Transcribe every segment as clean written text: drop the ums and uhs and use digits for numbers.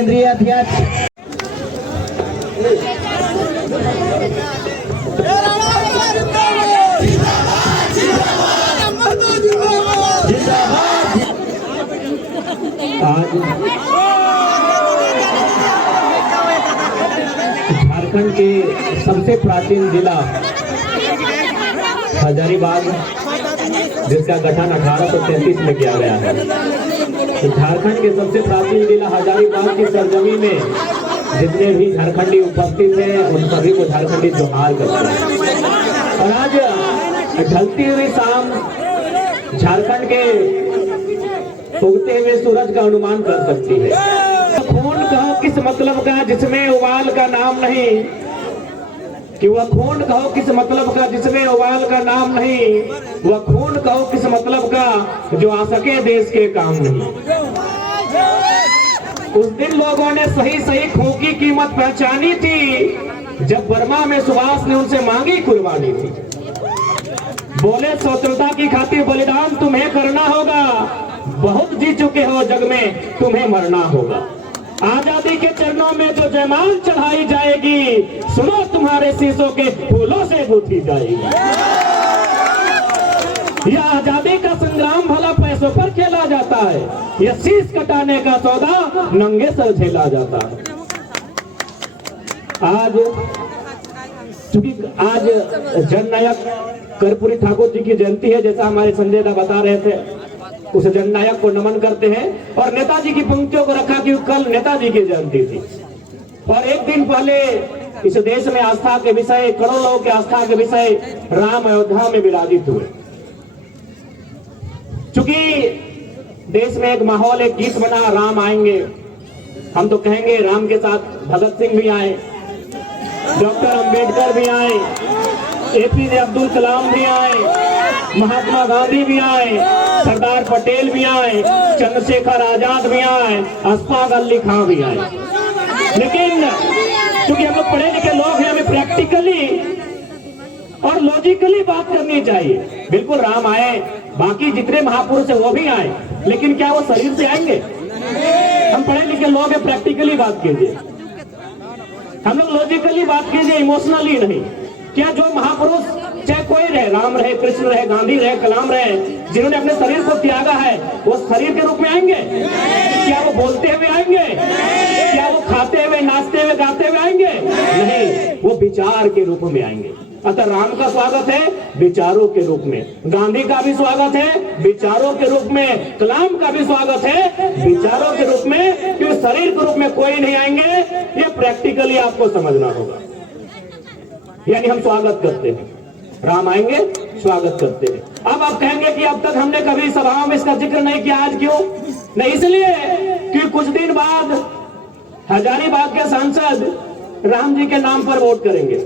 केंद्रीय अध्यक्ष आज झारखंड के सबसे प्राचीन जिला हजारीबाग, जिसका गठन 1833 में किया गया है। तो झारखंड के सबसे प्राचीन जिला हजारीबाग की सरजमी में जितने भी झारखंडी उपस्थित हैं उन सभी को झारखंडी जोहार करते हैं। और आज ढलती हुई शाम झारखंड के उगते हुए सूरज का अनुमान कर सकती है। खून कहो किस मतलब का जिसमें उबाल का नाम नहीं, कि वह खून कहो किस मतलब का जिसमें उबाल का नाम नहीं, वह खून कहो किस मतलब का जो आ सके देश के काम नहीं। उस दिन लोगों ने सही सही खून की कीमत पहचानी थी जब बर्मा में सुभाष ने उनसे मांगी कुर्बानी थी। बोले स्वतंत्रता की खातिर बलिदान तुम्हें करना होगा, बहुत जी चुके हो जग में तुम्हें मरना होगा। आजादी के चरणों में जो जयमाल चढ़ाई जाएगी, सुनो तुम्हारे शीशों के फूलों से गूंथी जाएगी। यह आजादी का संग्राम भला पैसों पर खेला जाता है, यह शीश कटाने का सौदा नंगे सर झेला जाता है। आज चूंकि आज जननायक कर्पूरी ठाकुर जी की जयंती है, जैसा हमारे संजय दा बता रहे थे, उस जननायक को नमन करते हैं और नेताजी की पंक्तियों को रखा कि कल नेताजी की जयंती थी। और एक दिन पहले इस देश में आस्था के विषय, करोड़ों लोगों के आस्था के विषय राम अयोध्या में विराजित हुए। चूंकि देश में एक माहौल, एक गीत बना, राम आएंगे, हम तो कहेंगे राम के साथ भगत सिंह भी आए, डॉक्टर अंबेडकर भी आए, APJ अब्दुल कलाम भी आए, महात्मा गांधी भी आए, सरदार पटेल भी आए, चंद्रशेखर आजाद भी आए, अशफाक अली खां भी आए। लेकिन क्योंकि हम लोग पढ़े लिखे लोग हैं, हमें प्रैक्टिकली और लॉजिकली बात करनी चाहिए। बिल्कुल राम आए, बाकी जितने महापुरुष है वो भी आए, लेकिन क्या वो शरीर से आएंगे? हम पढ़े लिखे लोग हैं, प्रैक्टिकली बात कीजिए, हम लोग लॉजिकली बात कीजिए, इमोशनली नहीं। क्या जो महापुरुष चाहे कोई रहे, राम रहे, कृष्ण रहे, गांधी रहे, कलाम रहे, जिन्होंने अपने शरीर को त्यागा है, वो शरीर के रूप में आएंगे? क्या वो बोलते हुए आएंगे? क्या वो खाते हुए, नाचते हुए, गाते हुए आएंगे? नहीं, वो विचार के रूप में आएंगे। अतः राम का स्वागत है विचारों के रूप में, गांधी का भी स्वागत है विचारों के रूप में, कलाम का भी स्वागत है विचारों के रूप में, क्योंकि शरीर के रूप में कोई नहीं आएंगे। ये प्रैक्टिकली आपको समझना होगा। यानी हम स्वागत करते हैं, राम आएंगे स्वागत करते हैं। अब आप कहेंगे कि अब तक हमने कभी सभाओं में इसका जिक्र नहीं किया, आज क्यों नहीं? इसलिए कि कुछ दिन बाद हजारीबाग के सांसद राम जी के नाम पर वोट करेंगे,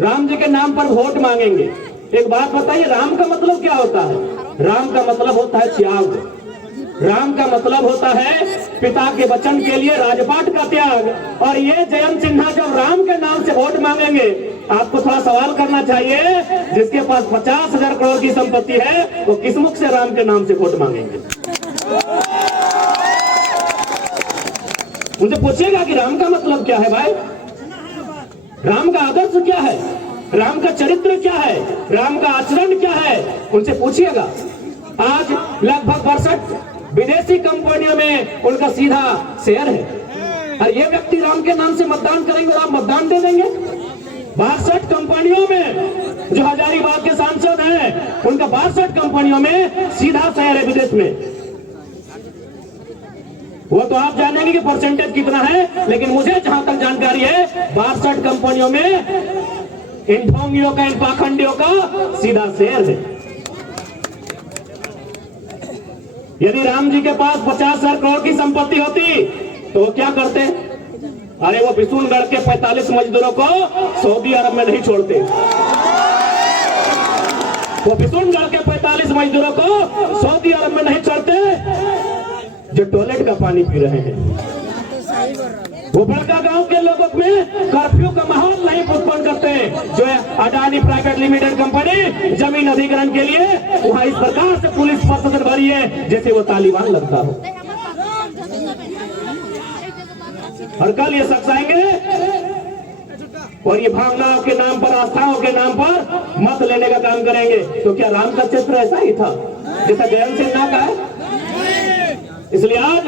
राम जी के नाम पर वोट मांगेंगे। एक बात बताइए, राम का मतलब क्या होता है? राम का मतलब होता है त्याग, राम का मतलब होता है पिता के वचन के लिए राजपाट का त्याग। और ये जयंत सिन्हा जब राम के नाम से वोट मांगेंगे, आपको थोड़ा सवाल करना चाहिए, जिसके पास 50,000 करोड़ की संपत्ति है, वो किस मुख से राम के नाम से वोट मांगेंगे? उनसे पूछिएगा कि राम का मतलब क्या है भाई, राम का आदर्श क्या है, राम का चरित्र क्या है, राम का आचरण क्या है, उनसे पूछिएगा। आज लगभग 62 विदेशी कंपनियों में उनका सीधा शेयर है, और ये व्यक्ति राम के नाम से मतदान करेंगे और आप मतदान दे देंगे? 62 कंपनियों में जो हजारीबाग के सांसद हैं, उनका 62 कंपनियों में सीधा शेयर है विदेश में। वो तो आप जानेंगे कि परसेंटेज कितना है, लेकिन मुझे जहां तक जानकारी है 62 कंपनियों में इन ढोंगियों का, इन पाखंडियों का सीधा शेयर है। यदि राम जी के पास 50,000 करोड़ की संपत्ति होती तो वो क्या करते? अरे वो बिशुनगढ़ के 45 मजदूरों को सऊदी अरब में नहीं छोड़ते, वो बिशुनगढ़ के 45 मजदूरों को सऊदी अरब में नहीं छोड़ते जो टॉयलेट का पानी पी रहे हैं। वो बड़का गांव के लोगों में कर्फ्यू का माहौल नहीं उत्पन्न करते हैं, जो है अडानी प्राइवेट लिमिटेड कंपनी जमीन अधिग्रहण के लिए वहां इस प्रकार से पुलिस प्रशासन भरी है जैसे वो तालिबान लगता हो। और कल ये शख्स आएंगे और ये भावनाओं के नाम पर, आस्थाओं के नाम पर मत लेने का काम करेंगे। तो क्या राम का चित्र ऐसा ही था जैसा जयंत सिन्हा का है? इसलिए आज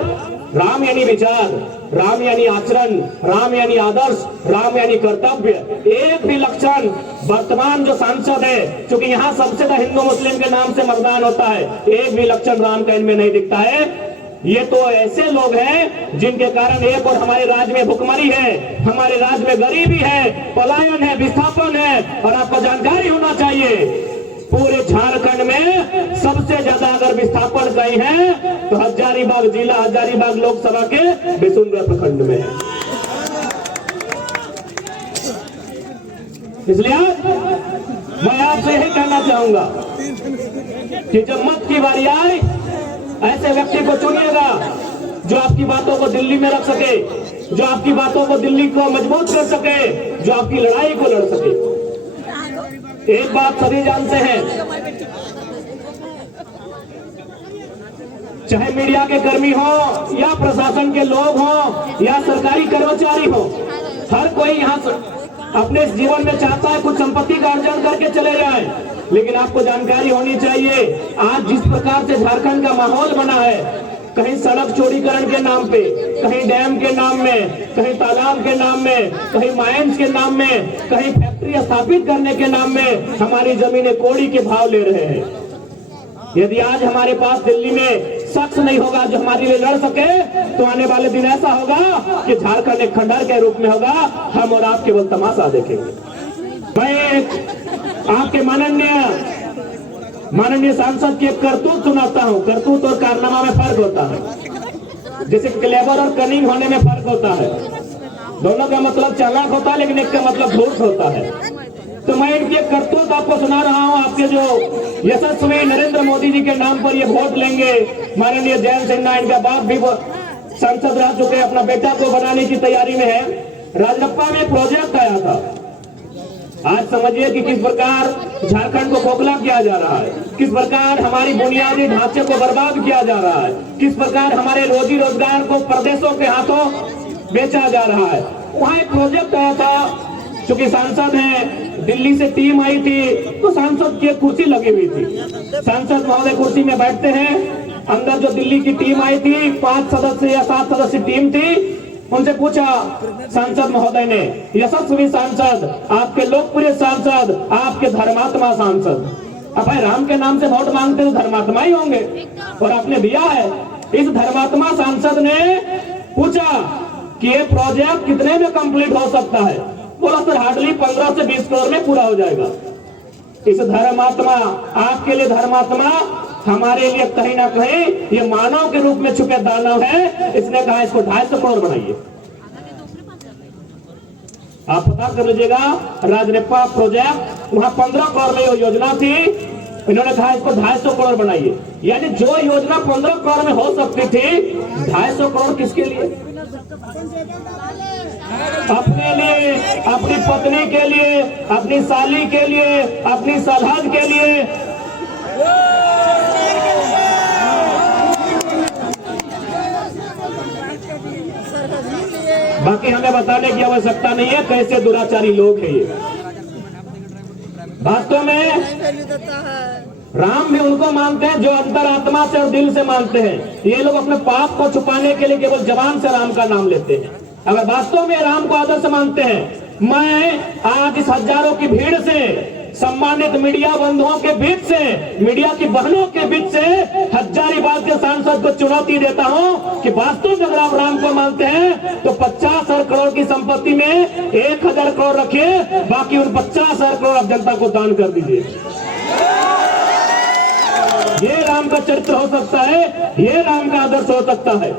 राम यानी विचार, राम यानी आचरण, राम यानी आदर्श, राम यानी कर्तव्य। एक भी लक्षण वर्तमान जो सांसद है, क्योंकि यहाँ सबसे ज्यादा हिंदू मुस्लिम के नाम से मतदान होता है, एक भी लक्षण राम का इनमें नहीं दिखता है। ये तो ऐसे लोग हैं जिनके कारण एक और हमारे राज्य में भुखमरी है, हमारे राज्य में गरीबी है, पलायन है, विस्थापन है। और आपको जानकारी होना चाहिए, पूरे झारखंड में सबसे ज्यादा अगर विस्थापन कहीं है तो हजारीबाग जिला, हजारीबाग लोकसभा के बिशुनपुर प्रखंड में है। इसलिए मैं आपसे यही कहना चाहूंगा कि जब मत की बारी आए, ऐसे व्यक्ति को चुनिएगा जो आपकी बातों को दिल्ली में रख सके, जो आपकी बातों को दिल्ली को मजबूत कर सके, जो आपकी लड़ाई को लड़ सके। एक बात सभी जानते हैं, चाहे मीडिया के कर्मी हो या प्रशासन के लोग हो या सरकारी कर्मचारी हो, हर कोई यहाँ अपने जीवन में चाहता है कुछ संपत्ति का अर्जन करके चले जाए। लेकिन आपको जानकारी होनी चाहिए, आज जिस प्रकार से झारखंड का माहौल बना है, कहीं सड़क चौड़ीकरण के नाम पे, कहीं डैम के नाम में, कहीं तालाब के नाम में, कहीं माइंस के नाम में, कहीं फैक्ट्री स्थापित करने के नाम में हमारी जमीनें कौड़ी के भाव ले रहे हैं। यदि आज हमारे पास दिल्ली में शख्स नहीं होगा जो हमारे लिए लड़ सके, तो आने वाले दिन ऐसा होगा कि झारखंड एक खंडहर के रूप में होगा, हम और आप केवल तमाशा देखेंगे। मैं आपके माननीय सांसद की एक करतूत सुनाता हूँ। करतूत और कारनामा में फर्क होता है, जैसे क्लेवर और कनिंग होने में फर्क होता है। दोनों का मतलब चालाक होता है, लेकिन एक का मतलब धूर्त होता है। तो मैं इनकी एक करतूत आपको सुना रहा हूँ। आपके जो यशस्वी नरेंद्र मोदी जी के नाम पर ये वोट लेंगे, माननीय जयंत सिन्हा, इनका बाप भी सांसद रह चुके, अपना बेटा को बनाने की तैयारी में है। राजरप्पा में प्रोजेक्ट आया था। आज समझिए कि किस प्रकार झारखंड को खोखला किया जा रहा है, किस प्रकार हमारी बुनियादी ढांचे को बर्बाद किया जा रहा है, किस प्रकार हमारे रोजी रोजगार को प्रदेशों के हाथों बेचा जा रहा है। वहाँ एक प्रोजेक्ट आया था, चूंकि सांसद हैं, दिल्ली से टीम आई थी, तो सांसद की एक कुर्सी लगी हुई थी। सांसद महोदय कुर्सी में बैठते हैं, अंदर जो दिल्ली की टीम आई थी, 5 सदस्य या 7 सदस्य टीम थी, उनसे पूछा सांसद महोदय ने, यशस्वी सांसद, आपके लोकप्रिय सांसद, आपके धर्मात्मा सांसद, अब भाई राम के नाम से वोट मांगते तो धर्मात्मा ही होंगे, और आपने दिया है। इस धर्मात्मा सांसद ने पूछा कि ये प्रोजेक्ट कितने में कंप्लीट हो सकता है? बोला सर हार्डली 15 से 20 करोड़ में पूरा हो जाएगा। इस धर्मात्मा, आपके लिए धर्मात्मा, हमारे लिए कहीं ना कहीं ये मानव के रूप में छुपे दानव है। इसने कहा इसको 250 करोड़ बनाइए। आप पता कर लीजिएगा, राजरप्पा प्रोजेक्ट वहां 15 करोड़ में योजना थी, इन्होंने कहा इसको 250 करोड़ बनाइए। यानी जो योजना 15 करोड़ में हो सकती थी, 250 करोड़ किसके लिए? अपने लिए, अपनी पत्नी के लिए, अपनी साली के लिए, अपनी सलहद के लिए। बाकी हमें बताने की आवश्यकता नहीं है कैसे दुराचारी लोग हैं ये। वास्तव में राम भी उनको मानते हैं जो अंतरात्मा से और दिल से मानते हैं। ये लोग अपने पाप को छुपाने के लिए केवल जबान से राम का नाम लेते हैं। अगर वास्तव में राम को आदर्श मानते हैं, मैं आज इस हजारों की भीड़ से, सम्मानित मीडिया बंधुओं के बीच से, मीडिया की बहनों के बीच से हजारीबाग के सांसद को चुनौती देता हूं कि वास्तव में अगर आप राम को मानते हैं तो 50,000 करोड़ की संपत्ति में 1,000 करोड़ रखिए, बाकी उन 50,000 करोड़ आप जनता को दान कर दीजिए। ये राम का चरित्र हो सकता है, ये राम का आदर्श हो सकता है।